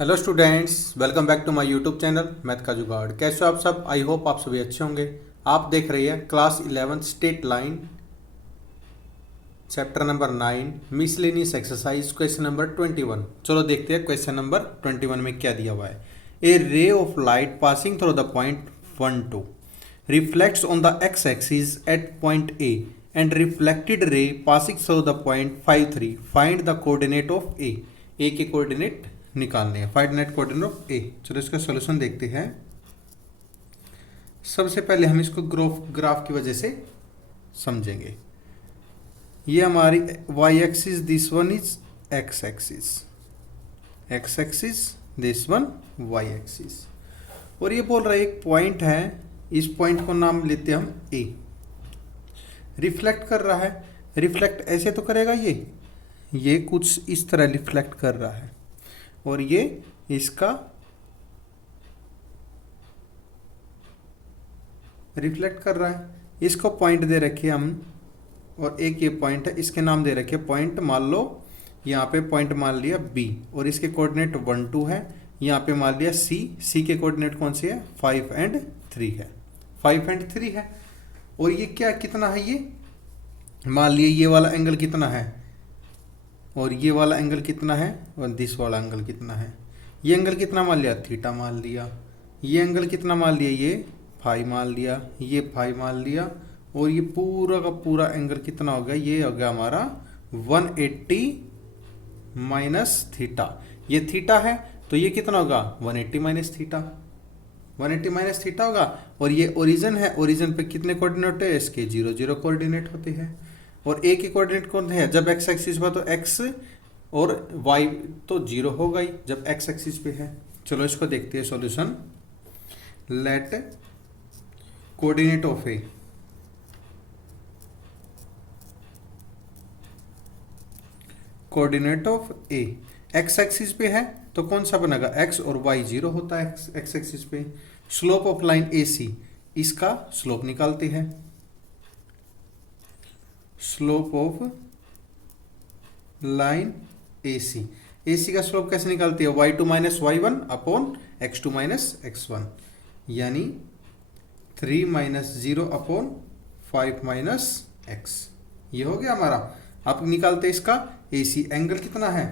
Hello students, welcome back to my YouTube channel math का जुगाड़। कैसे हो आप सब? आई होप आप सभी अच्छे होंगे। आप देख रहे हैं class 11 state line chapter number 9 miscellaneous exercise question number 21। चलो देखते हैं क्वेश्चन नंबर 21 में क्या दिया हुआ है। A ray of light passing through the point 1 2 reflects on the X axis at point A and reflected ray passing through the point 5 3 find the coordinate of A के coordinate निकालने हैं। Find net coordinate of A. चलो इसका solution देखते हैं। सबसे पहले हम इसको ग्राफ की वजह से समझेंगे। ये हमारी y axis, this one is x axis, x axis, this one y axis. और ये बोल रहा है एक पॉइंट है, इस पॉइंट को नाम लेते हैं हम a। रिफ्लेक्ट कर रहा है, रिफ्लेक्ट ऐसे तो करेगा, ये कुछ इस तरह रिफ्लेक्ट कर रहा है और ये इसका रिफ्लेक्ट कर रहा है। इसको पॉइंट दे रखे हम, और एक ये पॉइंट है, इसके नाम दे रखे पॉइंट। मान लो यहाँ पे पॉइंट मान लिया बी और इसके कोऑर्डिनेट 1 2 है। यहाँ पे मान लिया सी के कोऑर्डिनेट कौन से है? 5 और 3 है। 5 और 3 है। और ये क्या कितना है? ये मान लिया ये वाला एंगल कितना है और ये वाला एंगल कितना है और दिस वाला एंगल कितना है? ये एंगल कितना मान लिया? थीटा मान लिया। ये एंगल कितना मान लिया? ये फाई मान लिया, ये फाई मान लिया। और ये पूरा का पूरा एंगल कितना हो गया? ये हो गया हमारा 180 माइनस थीटा। ये थीटा है तो ये कितना होगा? 180 माइनस थीटा, 180 माइनस थीटा होगा। और ये ओरिजिन है, ओरिजिन पे कितने कोऑर्डिनेट होते हैं? इसके 0 0 कोऑर्डिनेट होते हैं। और ए के कोऑर्डिनेट कौन है? जब एक्स एक्सिस पर तो एक्स और वाई तो 0 होगा ही जब एक्स एक्सिस पे है। चलो इसको देखते हैं solution. Let coordinate of A, coordinate of A X axis पे है तो कौन सा बनेगा? एक्स और वाई 0 होता है एक्स एक्सिस पे। स्लोप ऑफ लाइन ए सी, इसका स्लोप निकालते हैं। स्लोप ऑफ लाइन ए सी का स्लोप कैसे निकालते हैं? y2 minus y1 upon x2 minus x1, यानी 3 माइनस 0 अपॉन 5 माइनस x। ये हो गया हमारा। अब निकालते हैं इसका ए सी। एंगल कितना है?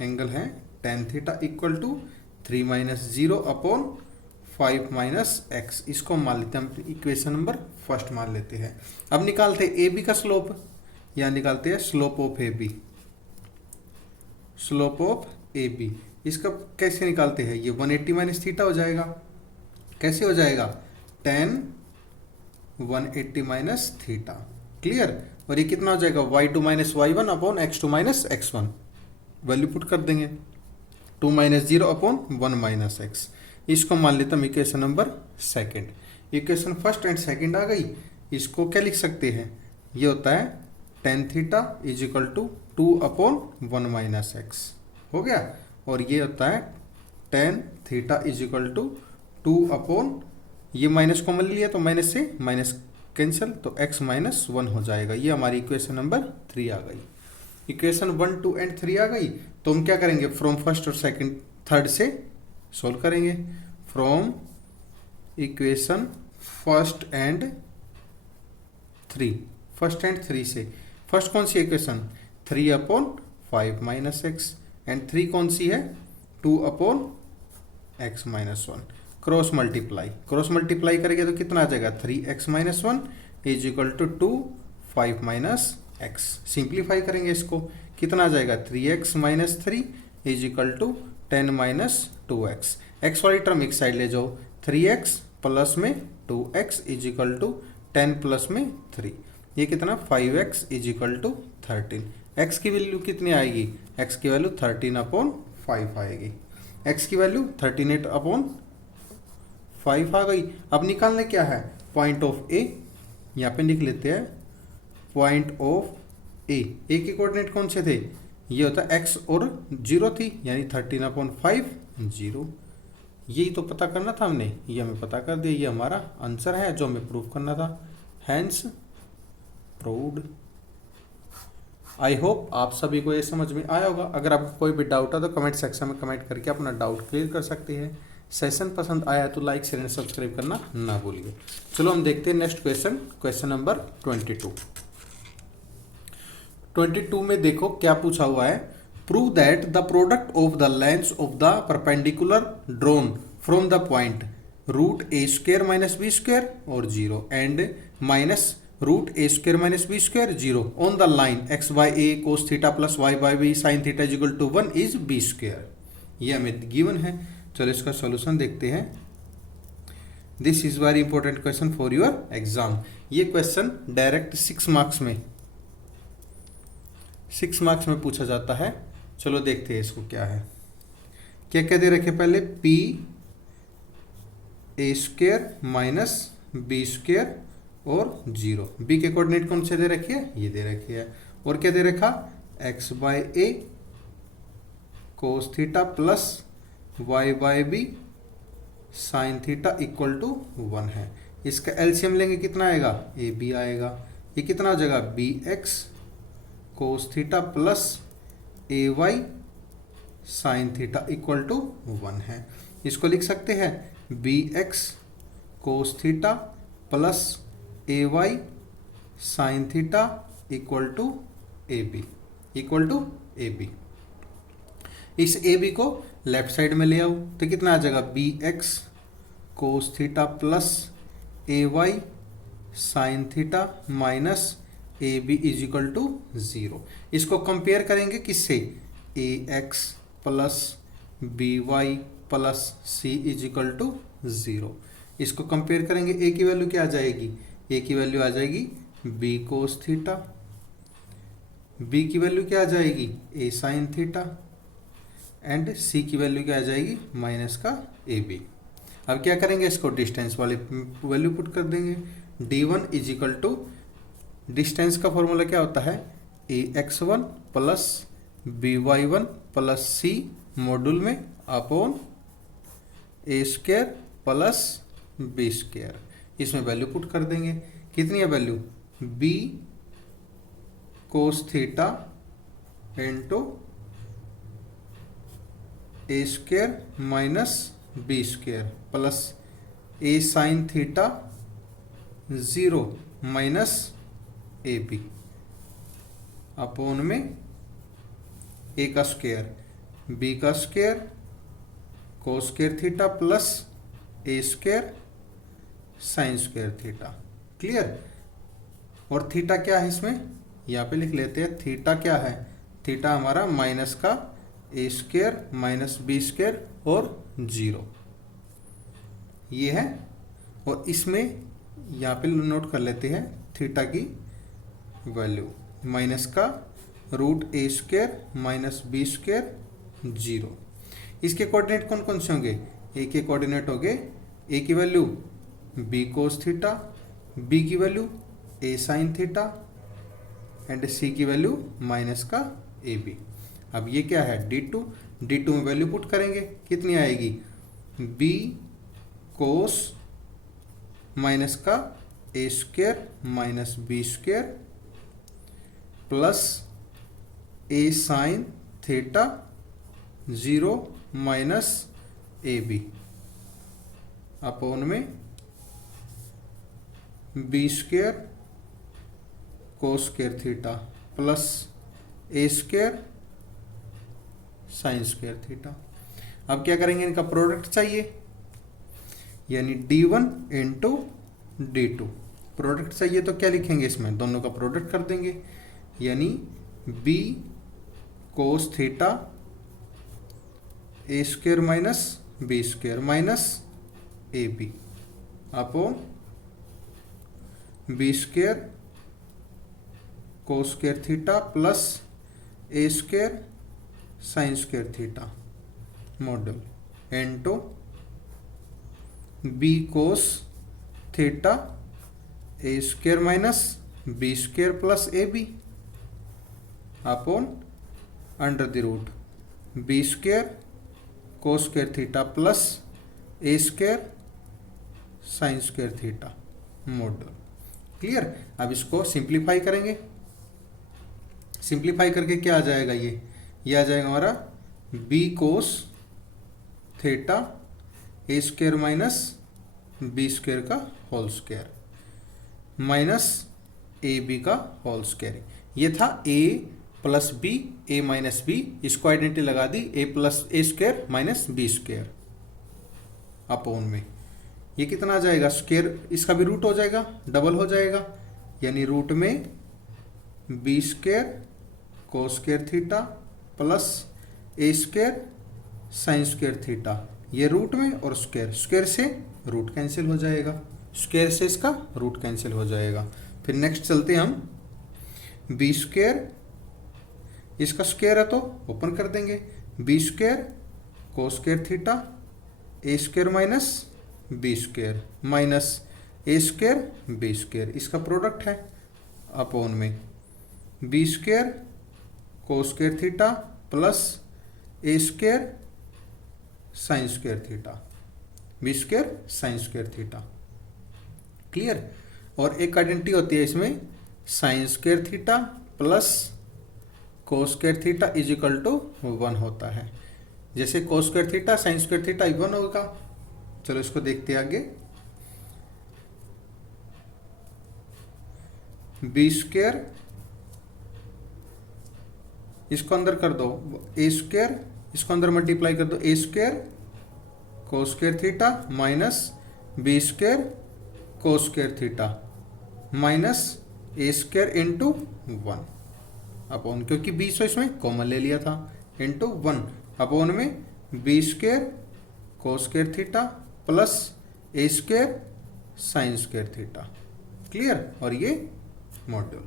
एंगल है tan theta equal to 3 minus 0 upon 5 minus X. इसको मान लेते हैं हम, इक्वेशन नंबर फर्स्ट मान लेते हैं। अब निकालते हैं ए बी का स्लोप, या निकालते हैं slope of A B. Slope of A B इसका कैसे निकालते हैं? ये 180 माइनस थीटा हो जाएगा। कैसे हो जाएगा? tan 180 minus theta. क्लियर? और ये कितना हो जाएगा? y2 minus y1 upon x2 minus x1। Value put कर देंगे, 2 माइनस 0 अपॉन 1 माइनस एक्स। इसको मान लेता हूँ equation number second. Equation first and second आ गई। इसको क्या लिख सकते हैं? ये होता है tan theta is equal to 2 upon 1 minus X. हो गया। और ये होता है tan theta is equal to 2 upon, ये माइनस कॉमन लिया तो माइनस से माइनस कैंसिल, तो x माइनस 1 हो जाएगा। ये हमारी इक्वेशन नंबर 3 आ गई। इक्वेशन 1 2 एंड 3 आ गई तो हम क्या करेंगे? फ्रॉम फर्स्ट और सेकंड थर्ड से सोल्व करेंगे। फ्रॉम इक्वेशन फर्स्ट एंड 3 से। फर्स्ट कौन सी equation? 3 upon 5 minus X, and 3 कौन सी है? 2 upon X minus 1। Cross multiply करेंगे तो कितना आ जाएगा? 3x minus 1 is equal to 2 5 minus X. Simplify करेंगे इसको, कितना आ जाएगा? 3x minus 3 is equal to 10 minus 2x। X वाली टर्म एक साइड ले जाओ, 3x प्लस में 2x is equal to 10 plus में 3, ये कितना? 5x is equal to 13। x की वैल्यू कितनी आएगी? x की वैल्यू 13 अपॉन 5 आएगी। x की वैल्यू 38 अपॉन 5 आ गई। अब निकालने क्या है? पॉइंट ऑफ ए। यहाँ पे लिख लेते हैं पॉइंट ऑफ ए। ए के कोऑर्डिनेट कौन से थे? ये होता है x और 0 थी, यानी 13 अपॉन 5 0। यही तो पता करना था हमने, ये हमें पता कर दिया। ये हमारा आंसर है जो हमें प्रूव करना था। Hence proved. आई होप आप सभी को ये समझ में आया होगा। अगर आपको कोई भी डाउट है तो कमेंट सेक्शन में कमेंट करके अपना डाउट क्लियर कर सकते हैं। सेशन पसंद आया तो लाइक शेयर एंड सब्सक्राइब करना ना भूलिए। चलो हम देखते हैं नेक्स्ट क्वेश्चन, क्वेश्चन नंबर 22 में देखो क्या पूछा हुआ है। Prove that the product of the length of the perpendicular drawn from the point root A square minus B square और 0 and minus root A square minus B square 0 on the line X by A cos theta plus Y by B sin theta is equal to 1 is B square. ये हमें given है। चलो इसका solution देखते हैं। This is very important question for your exam. ये question direct 6 marks में पूछा जाता है। चलो देखते हैं इसको क्या है। क्या क्या दे रखे पहले, P A square minus B square और 0। बी के कोऑर्डिनेट कौन से दे रखी है, ये दे रखी है। और क्या दे रखा, X by A cos theta plus Y by B sin theta equal to 1 है। इसका एलसीएम लेंगे कितना आएगा, ए बी आएगा। ये कितना हो जाएगा, B X cos theta plus A Y sin theta equal to 1 है। इसको लिख सकते हैं B X cos theta plus A Y sin theta equal to A B. इस ए बी को लेफ्ट साइड में ले आओ तो कितना आ जाएगा, B X cos theta plus A Y sin theta minus A B is equal to 0। इसको कंपेयर करेंगे किससे, A X plus B Y plus C is equal to 0। इसको कंपेयर करेंगे, ए की वैल्यू क्या आ जाएगी, ए की वैल्यू आ जाएगी बी कोस थीटा, बी की वैल्यू क्या आ जाएगी, ए साइन थीटा, एंड सी की वैल्यू क्या आ जाएगी, माइनस का ए बी। अब क्या करेंगे, इसको डिस्टेंस वाले वैल्यू पुट कर देंगे। d1 is equal to, distance का फॉर्मूला क्या होता है, A X one plus B Y one plus C module में upon A square plus B square. इसमें वैल्यू पुट कर देंगे, कितनी है value, B cos theta into A square minus B square plus A sine theta 0 minus A B upon में A का square B का square cos square theta plus A square sign square theta. Clear. और theta क्या है इसमें, यहाँ पे लिख लेते हैं, थीटा क्या है, थीटा हमारा माइनस का A square minus B square और 0 ये है। और इसमें यहाँ पे नोट कर लेते हैं थीटा की वैल्यू, माइनस का root A square minus B square 0। इसके कोऑर्डिनेट कौन कौन से होंगे, ए के कोऑर्डिनेट होंगे, ए की value B cos theta, B की value A sine theta and C की वैल्यू माइनस का ए बी। अब ये क्या है, d2 में वैल्यू पुट करेंगे, कितनी आएगी, बी कोस माइनस का A square minus B square plus A sine theta 0 minus A B upon में B square cos square theta plus A square sign square theta. अब क्या करेंगे, इनका प्रोडक्ट चाहिए, यानी d1 इंटू d2। प्रोडक्ट चाहिए तो क्या लिखेंगे, इसमें दोनों का प्रोडक्ट कर देंगे, यानी b cos theta A square minus B square minus A B upon B square cos square theta plus A square sign square theta model into B cos theta A square minus B square plus A B upon under the root B square cos square theta plus A square sign square theta model. Clear. अब इसको simplify करेंगे, simplify करके क्या आ जाएगा, ये आ जाएगा हमारा B cos theta A square minus B square का whole square minus A B का होल स्क्वायर। ये था A plus B, A minus B, इसको आइडेंटिटी लगा दी, A plus A square minus B square upon में ये कितना आ जाएगा स्क्वायर, इसका भी रूट हो जाएगा, डबल हो जाएगा, यानी रूट में B square cos square theta plus A square sign square theta, ये रूट में और स्क्वायर, स्क्वायर से रूट कैंसिल हो जाएगा, स्क्वायर से इसका रूट कैंसिल हो जाएगा। फिर नेक्स्ट चलते हैं हम, बी स्क्वायर इसका स्क्वायर है तो ओपन कर देंगे, B square cos square theta A square minus B square minus A square B square, इसका प्रोडक्ट है अपॉन में B square cos square theta plus A square sign square theta, B square sign square theta. Clear. और एक identity होती है इसमें sine square theta plus cos square theta is equal to 1 होता है। जैसे cos square theta sine square theta 1 होगा। चलो इसको देखते हैं आगे। बी स्क्वायर इसको अंदर कर दो, ए स्क्वायर इसको अंदर मल्टीप्लाई कर दो, A square cos square theta minus B square cos square theta minus A square into 1 upon, क्योंकि बी सो इसमें कॉमन ले लिया था, इंटू 1 अपॉन में B square cos square theta plus A square sign square theta. Clear. और ये module.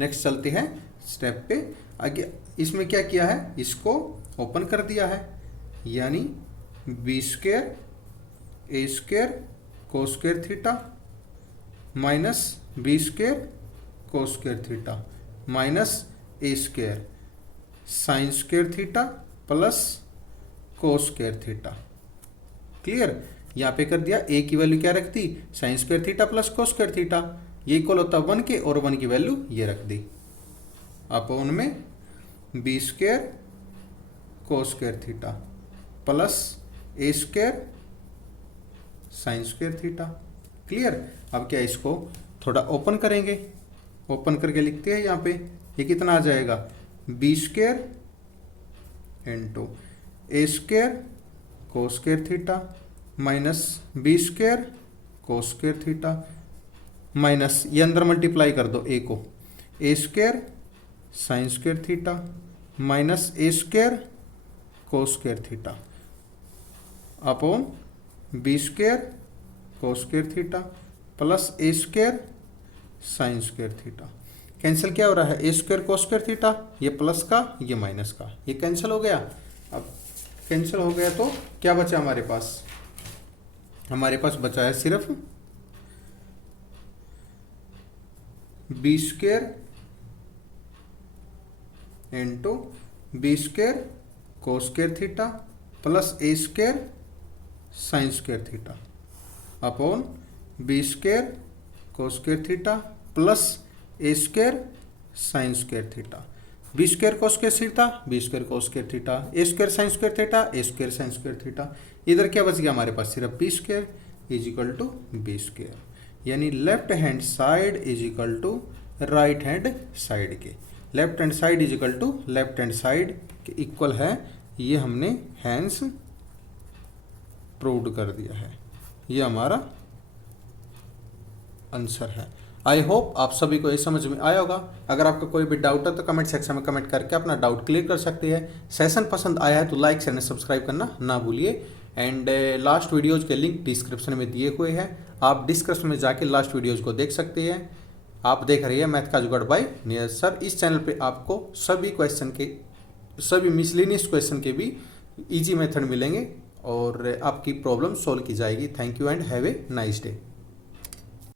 Next चलते हैं स्टेप पे आगे। इसमें क्या किया है, इसको ओपन कर दिया है, यानी B square A square cos square theta minus B square cos square theta minus A square sign square theta plus cos square theta. Clear. यहाँ पे कर दिया, ए की वैल्यू क्या रख दी, sine square theta plus cos square theta, ये equal होता है 1 के, और 1 की वैल्यू ये रख दी अपॉन में B square cos square theta plus A square sign square theta. Clear. अब क्या इसको थोड़ा ओपन करेंगे, ओपन करके लिखते हैं यहाँ पे, ये कितना आ जाएगा, B square into A square cos square theta minus B square cos square theta minus, ये अंदर मल्टीप्लाई कर दो ए को, A square sign square theta minus A square cos square theta upon B square cos square theta plus A square sign square theta. Cancel क्या हो रहा है, A square cos square theta, ये plus का ये minus का, ये cancel हो गया। अब कैंसिल हो गया तो क्या बचा हमारे पास, हमारे पास बचा है सिर्फ B square into B square cos square theta plus A square sign square theta upon B square cos square theta plus A square sign square theta, B square cos square theta B square cos square theta, A square sign square theta A square sign square theta. इधर क्या बच गया हमारे पास, सिर्फ B square is equal to B square, यानी left hand side is equal to right hand side के, left hand side is equal to left hand side के इक्वल है। ये हमने हैंस प्रूव्ड कर दिया है, ये हमारा आंसर है। आई होप आप सभी को ये समझ में आया होगा। अगर आपका कोई भी डाउट है तो कमेंट सेक्शन में कमेंट करके अपना डाउट क्लियर कर सकते हैं। सेशन पसंद आया है तो लाइक शेयर सब्सक्राइब करना ना भूलिए। एंड लास्ट वीडियोज़ के लिंक डिस्क्रिप्शन में दिए हुए हैं, आप डिस्क्रिप्शन में जाके लास्ट वीडियोज़ को देख सकते हैं। आप देख रहे हैं मैथ का जुगाड़ बाय नीरज सर। इस चैनल पे आपको सभी क्वेश्चन के, सभी मिसलेनियस क्वेश्चन के भी इजी मेथड मिलेंगे और आपकी प्रॉब्लम सॉल्व की जाएगी। Thank you and have a nice day.